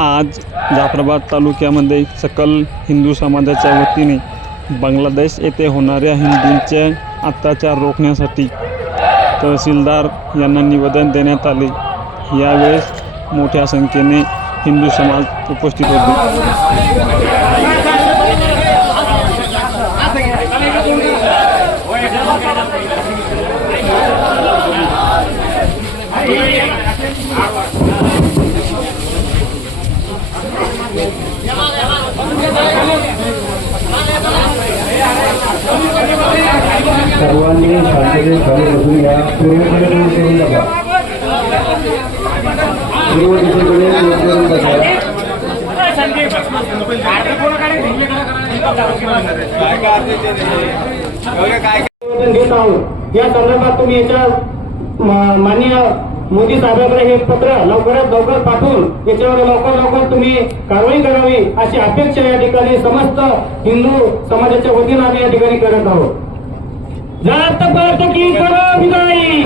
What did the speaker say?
आज जाफराबाद तालुक्यामध्ये सकल हिंदू समाजाच्या वतीने बांगलादेश येथे होणाऱ्या हिंदूंचे अत्याचार रोखण्यासाठी तहसीलदार यांना निवेदन देण्यात आले. यावेळेस मोठ्या संख्येने हिंदू समाज उपस्थित होते. सर्वांनी शांततेत खाली बसून घ्या. पूर्वेकडे करून बघा पूर्व दिशेकडे तोंड करून निवेदन देत आहोत. या संदर्भात तुम्ही याच्या म- माननीय मोदी साहेबांकडे हे पत्र लवकरात लवकर पाठवून याच्यावर लवकर लवकर तुम्ही कारवाई करावी अशी अपेक्षा या ठिकाणी समस्त हिंदू समाजाच्या वतीनं आम्ही या ठिकाणी करत आहोत. जात पार्थ की विदाई.